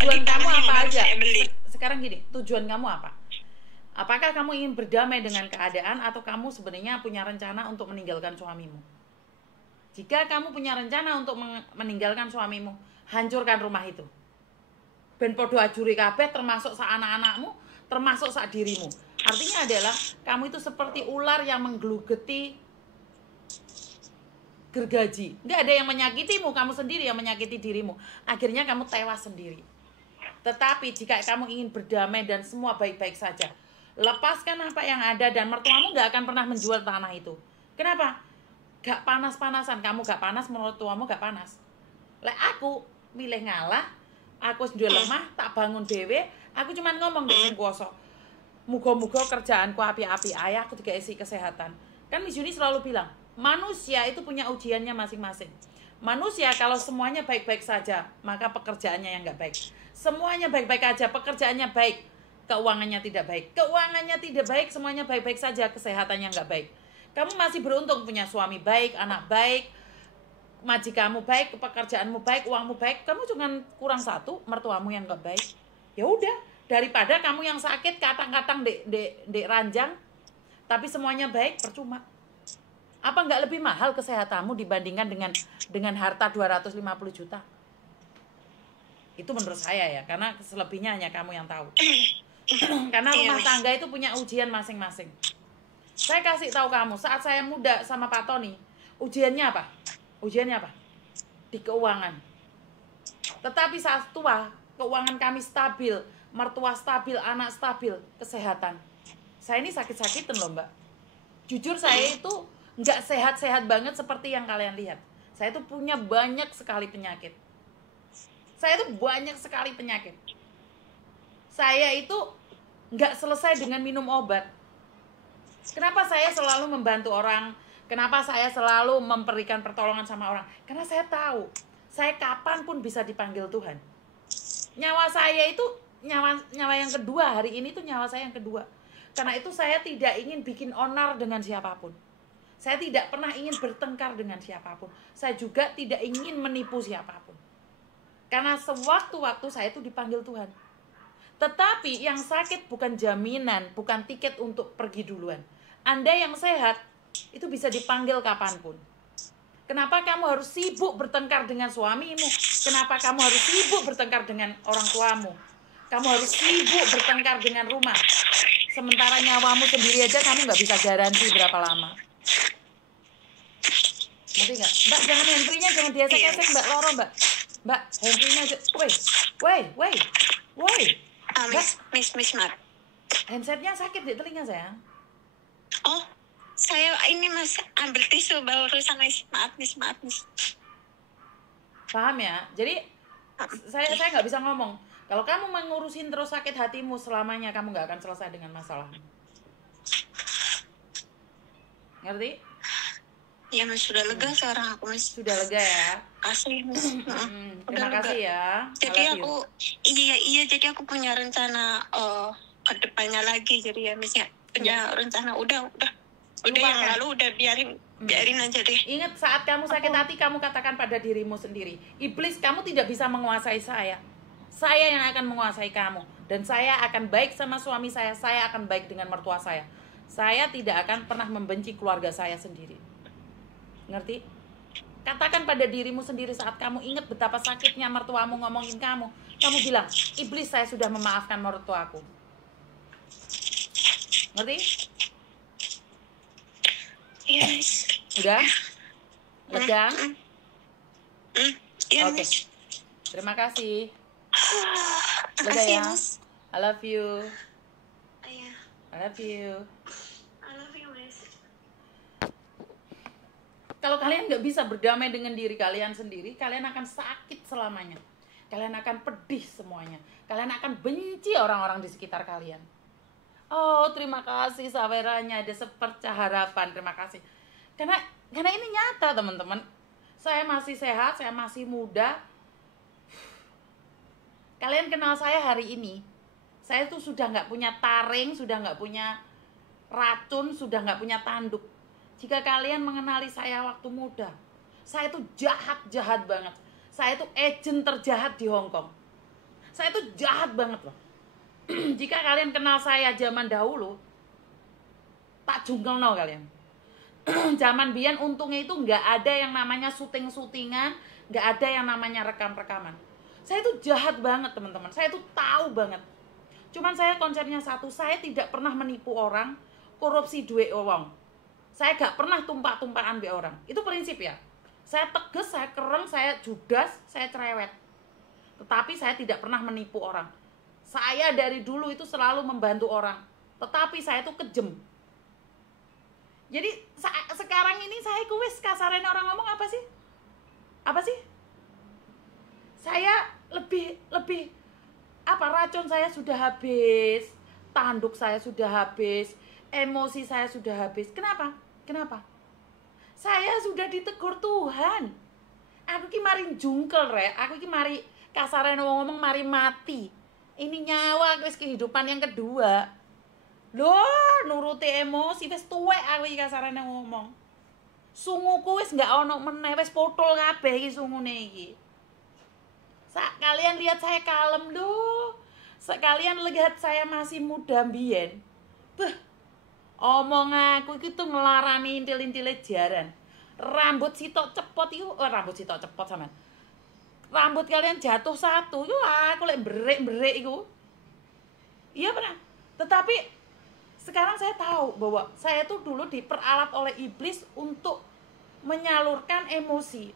tujuan kamu apa aja? Saya beli. Sekarang gini, tujuan kamu apa? Apakah kamu ingin berdamai dengan keadaan atau kamu sebenarnya punya rencana untuk meninggalkan suamimu? Jika kamu punya rencana untuk meninggalkan suamimu, hancurkan rumah itu. Ben podo ajuri kabeh, termasuk sak anak-anakmu, termasuk sak dirimu. Artinya adalah kamu itu seperti ular yang menggelugeti gergaji. Nggak ada yang menyakitimu, kamu sendiri yang menyakiti dirimu. Akhirnya kamu tewas sendiri. Tetapi jika kamu ingin berdamai dan semua baik-baik saja, lepaskan apa yang ada dan mertuamu nggak akan pernah menjual tanah itu. Kenapa? Gak panas-panasan. Kamu gak panas, mertuamu gak panas. Lek aku milih ngalah, aku sudah lemah, tak bangun dewe, aku cuman ngomong deh sing kuasa. Muga-muga kerjaanku api-api ayah, aku dikasih kesehatan. Kan Miss Yuni selalu bilang, manusia itu punya ujiannya masing-masing. Manusia kalau semuanya baik-baik saja, maka pekerjaannya yang gak baik. Semuanya baik-baik aja, pekerjaannya baik, keuangannya tidak baik. Keuangannya tidak baik, semuanya baik-baik saja, kesehatannya gak baik. Kamu masih beruntung punya suami baik, anak baik, majikanmu baik, pekerjaanmu baik, uangmu baik. Kamu cuma kurang satu, mertuamu yang gak baik. Ya udah, daripada kamu yang sakit katang-katang dek ranjang, tapi semuanya baik, percuma. Apa nggak lebih mahal kesehatanmu dibandingkan dengan harta 250 juta? Itu menurut saya ya, karena selebihnya hanya kamu yang tahu. Karena rumah tangga itu punya ujian masing-masing. Saya kasih tahu kamu, saat saya muda sama Pak Tony, ujiannya apa? Ujiannya apa? Di keuangan. Tetapi saat tua, keuangan kami stabil, mertua stabil, anak stabil, kesehatan. Saya ini sakit-sakitan loh, Mbak. Jujur saya itu nggak sehat-sehat banget seperti yang kalian lihat. Saya itu punya banyak sekali penyakit. Saya itu banyak sekali penyakit. Saya itu nggak selesai dengan minum obat. Kenapa saya selalu membantu orang? Kenapa saya selalu memberikan pertolongan sama orang? Karena saya tahu, saya kapanpun bisa dipanggil Tuhan. Nyawa saya itu nyawa yang kedua, hari ini tuh nyawa saya yang kedua. Karena itu saya tidak ingin bikin onar dengan siapapun. Saya tidak pernah ingin bertengkar dengan siapapun. Saya juga tidak ingin menipu siapapun. Karena sewaktu-waktu saya itu dipanggil Tuhan. Tetapi yang sakit bukan jaminan, bukan tiket untuk pergi duluan. Anda yang sehat, itu bisa dipanggil kapanpun. Kenapa kamu harus sibuk bertengkar dengan suamimu? Kenapa kamu harus sibuk bertengkar dengan orang tuamu? Kamu harus sibuk bertengkar dengan rumah. Sementara nyawamu sendiri aja kamu nggak bisa garansi berapa lama. Ngerti nggak? Mbak, jangan handphonenya, jangan diesek-esek, Mbak. Loro, Mbak. Mbak, handphonenya aja. Woi. Miss Mar. Handsetnya sakit di telinga saya. Oh, saya ini Mas ambil tisu barusan maaf Miss. Paham ya? Jadi saya nggak bisa ngomong. Kalau kamu mengurusin terus sakit hatimu selamanya, kamu nggak akan selesai dengan masalahmu. Ngerti? Ya Mas, sudah lega sekarang aku Mas. Sudah lega ya? Kasih Mas. Terima kasih ya. Jadi aku jadi aku punya rencana ke depannya lagi, jadi ya Miss ya. Punya rencana udah yang lalu udah biarin aja deh. Ingat, saat kamu sakit hati, kamu katakan pada dirimu sendiri, iblis, kamu tidak bisa menguasai saya. Saya yang akan menguasai kamu. Dan saya akan baik sama suami saya akan baik dengan mertua saya. Saya tidak akan pernah membenci keluarga saya sendiri. Ngerti? Katakan pada dirimu sendiri saat kamu ingat betapa sakitnya mertuamu ngomongin kamu. Kamu bilang, iblis, saya sudah memaafkan mertuaku. Ngerti? Iya Miss. Udah? Lega? Iya Oke. Miss. Terima kasih. Terima kasih ya. Miss. I love you. Iya. I love you. I love you Miss. Kalau kalian nggak bisa berdamai dengan diri kalian sendiri, kalian akan sakit selamanya. Kalian akan pedih semuanya. Kalian akan benci orang-orang di sekitar kalian. Oh, terima kasih saweranya, ada seperca harapan. Terima kasih. Karena ini nyata, teman-teman. Saya masih sehat, saya masih muda. Kalian kenal saya hari ini. Saya tuh sudah nggak punya taring, sudah nggak punya racun, sudah nggak punya tanduk. Jika kalian mengenali saya waktu muda, saya tuh jahat banget. Saya tuh agent terjahat di Hong Kong. Saya itu jahat banget loh. Jika kalian kenal saya zaman dahulu, tak jungkelno kalian. Zaman biyen untungnya itu nggak ada yang namanya syuting-syutingan, nggak ada yang namanya rekam-rekaman. Saya itu jahat banget teman-teman, saya itu tahu banget. Cuman saya konsepnya satu, saya tidak pernah menipu orang, korupsi duit orang. Saya gak pernah tumpah-tumpahan be orang. Itu prinsip ya. Saya tegas, saya kereng, saya judas, saya cerewet. Tetapi saya tidak pernah menipu orang. Saya dari dulu itu selalu membantu orang. Tetapi saya itu kejem. Jadi sekarang ini saya kuis kasarannya orang ngomong apa sih? Apa sih? Saya lebih apa, racun saya sudah habis, tanduk saya sudah habis, emosi saya sudah habis. Kenapa? Saya sudah ditegur Tuhan. Aku ki mari jungkel rek, aku ki mari kasarane ngomong mari mati. Ini nyawa wis kehidupan yang kedua. Loh, nuruti emosi wis tuwek aku iki kasarane ngomong. Sunguku wis gak ono meneh, wis potol kabeh iki sungune iki. Kalian lihat saya kalem loh. Sekalian lihat saya masih muda mbiyen. Beh, omong aku iki tuh ngelarani intil-intile jaran. Rambut sitok cepot iku, rambut sitok cepot sampean. Rambut kalian jatuh satu, yo aku lek berik-berik iku. Iya pernah. Tetapi sekarang saya tahu bahwa saya tuh dulu diperalat oleh iblis untuk menyalurkan emosi.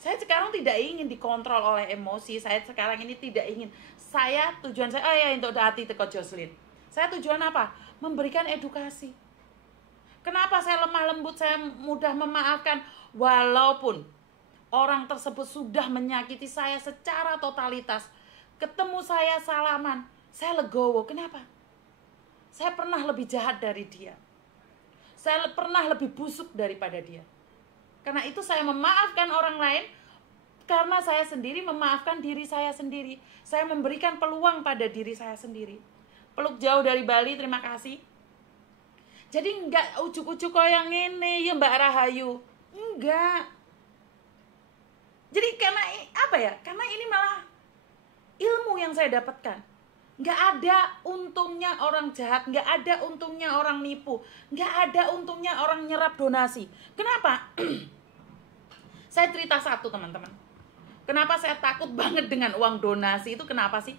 Saya sekarang tidak ingin dikontrol oleh emosi. Saya sekarang ini tidak ingin. Tujuan saya, untuk hati teko Jocelyn. Saya tujuan apa? Memberikan edukasi. Kenapa saya lemah lembut, saya mudah memaafkan walaupun orang tersebut sudah menyakiti saya secara totalitas. Ketemu saya salaman, saya legowo. Kenapa? Saya pernah lebih jahat dari dia. Saya pernah lebih busuk daripada dia. Karena itu saya memaafkan orang lain, karena saya sendiri memaafkan diri saya sendiri. Saya memberikan peluang pada diri saya sendiri. Peluk jauh dari Bali, terima kasih. Jadi enggak ujuk-ujuk kok yang ini ya Mbak Rahayu. Enggak. Jadi karena apa ya? Karena ini malah ilmu yang saya dapatkan. Enggak ada untungnya orang jahat, enggak ada untungnya orang nipu, enggak ada untungnya orang nyerap donasi. Kenapa? Saya cerita satu teman-teman. Kenapa saya takut banget dengan uang donasi itu, kenapa sih?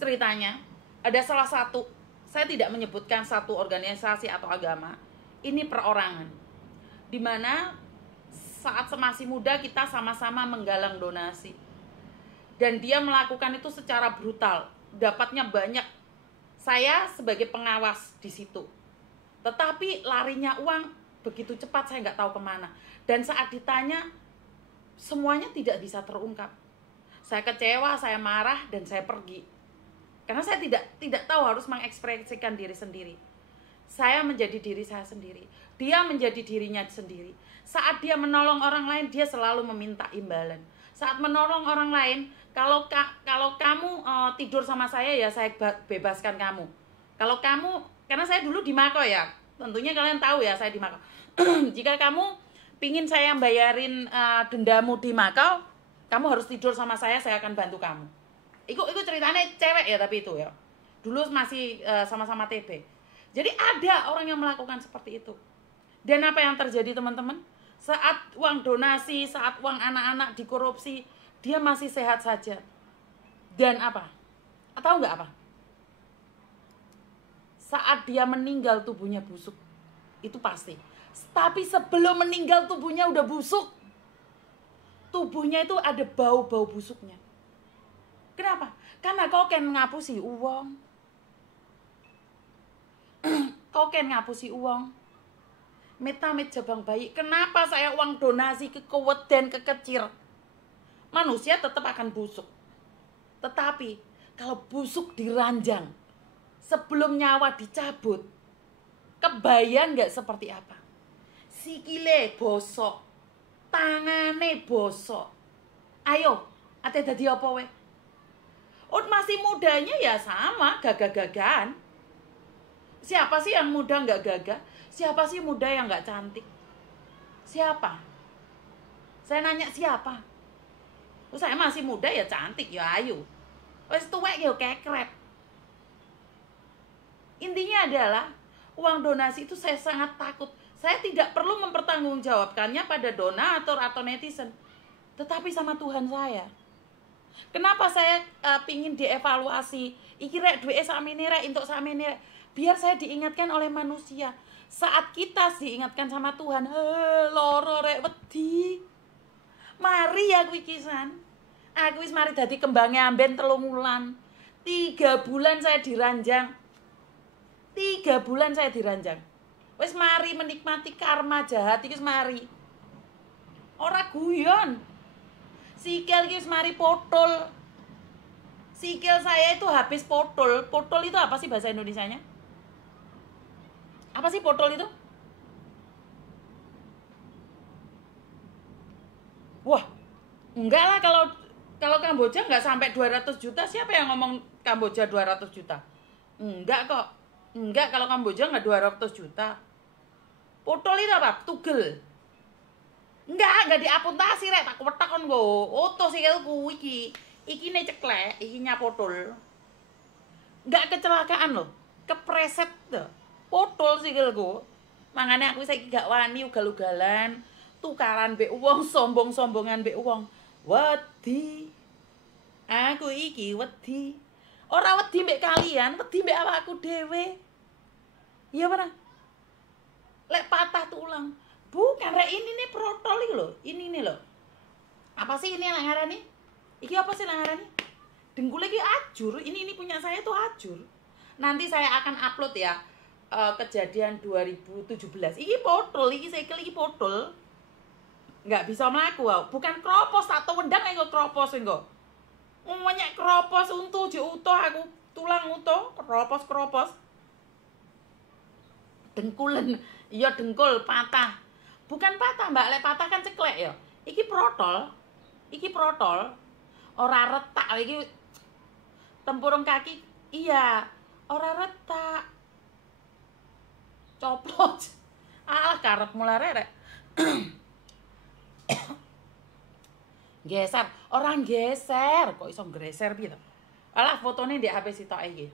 Ceritanya ada salah satu, saya tidak menyebutkan satu organisasi atau agama, ini perorangan, dimana saat masih muda kita sama-sama menggalang donasi, dan dia melakukan itu secara brutal, dapatnya banyak. Saya sebagai pengawas di situ, tetapi larinya uang begitu cepat, saya nggak tahu kemana. Dan saat ditanya, semuanya tidak bisa terungkap. Saya kecewa, saya marah, dan saya pergi. Karena saya tidak tahu harus mengekspresikan diri sendiri. Saya menjadi diri saya sendiri. Dia menjadi dirinya sendiri. Saat dia menolong orang lain, dia selalu meminta imbalan. Saat menolong orang lain, kalau kamu tidur sama saya, ya saya bebaskan kamu. Kalau kamu, karena saya dulu di Mako ya, tentunya kalian tahu ya saya di Mako. Jika kamu pingin saya bayarin dendamu di Makau, kamu harus tidur sama saya akan bantu kamu. Itu ceritanya cewek ya, tapi itu ya. Dulu masih sama-sama TB. Jadi ada orang yang melakukan seperti itu. Dan apa yang terjadi teman-teman? Saat uang donasi, saat uang anak-anak dikorupsi, dia masih sehat saja. Dan apa? Tahu nggak apa? Saat dia meninggal tubuhnya busuk. Itu pasti. Tapi sebelum meninggal tubuhnya udah busuk. Tubuhnya itu ada bau-bau busuknya. Kenapa? Karena kau kan ngapusi uang. Kau kan ngapusi uang. Metamit jabang bayi. Kenapa saya uang donasi kekewet dan kekecil? Manusia tetap akan busuk. Tetapi kalau busuk diranjang, sebelum nyawa dicabut, kebayang gak seperti apa? Sikile bosok, tangane bosok. Ayo, ate dadi apa weh? Masih mudanya ya sama, gagah-gagahan. Siapa sih yang muda nggak gagah? Siapa sih muda yang nggak cantik? Siapa? Saya nanya siapa? Terus saya masih muda ya cantik ya ayu. Wes tuwek ya kekrep. Intinya adalah uang donasi itu saya sangat takut. Saya tidak perlu mempertanggungjawabkannya pada donatur atau netizen, tetapi sama Tuhan saya. Kenapa saya pingin dievaluasi? Iki rek duwe sakmene rek entuk sakmene rek. Biar saya diingatkan oleh manusia. Saat kita diingatkan sama Tuhan, loro rek wedi. Mari aku iki san. Aku wis mari dadi kembange amben 3 wulan. 3 bulan saya diranjang. 3 bulan saya diranjang. Wis mari menikmati karma jahat iki wis mari. Ora guyon. Sikil iki wis mari potol. Sikil saya itu habis potol. Potol itu apa sih bahasa Indonesianya? Apa sih potol itu? Wah, enggak lah kalau Kamboja enggak sampai 200 juta. Siapa yang ngomong Kamboja 200 juta? Enggak kok. Enggak, kalau Kamboja enggak 200 juta. Potol itu apa? Tugel. Enggak diamputasi rek, tak wetek kon nggo. Oto sikilku iki. Iki ne ceklek, iki nyapotol. Enggak kecelakaan loh. Kepreset tuh. Potol sikilku. Makanya aku saiki gak wani ugal-ugalan, tukaran mbek wong, sombong-sombongan mbek wong. Wedi. Aku iki wedi. Ora wedi mbek kalian, wedi mbek awakku dhewe. Iya mana? Lek patah tulang. Bukan rek, ini nih protol iki lho. Ini nih lho. Apa sih ini yang ngarani? Iki apa sih ngarani? Dengkul iki ajur. Ini punya saya tuh ajur. Nanti saya akan upload ya. Kejadian 2017. Iki potol, iki sikil iki potol. Enggak bisa mlaku, bukan kropos atau wendang engko kropos engko. Umumnya kropos untu je utuh aku, tulang utuh, kropos. Dengkulen, iya dengkul patah. Bukan patah, Mbak, lek patah kan ceklek ya. Iki protol. Ora retak iki tempurung kaki. Iya, ora retak. Coplot. Alah karep mulare rek. Geser, orang geser, kok iso nggeser piye to? Alah fotone di HP sitok iki.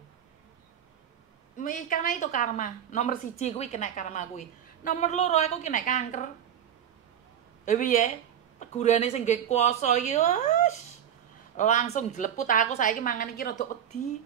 Karena itu karma. Nomor 1 kuwi kena karma kuwi. Nomor 2 aku kena kanker. Piye? Tegurane sing nggih kuwasa iki langsung jleput aku saiki mangan iki rada wedi.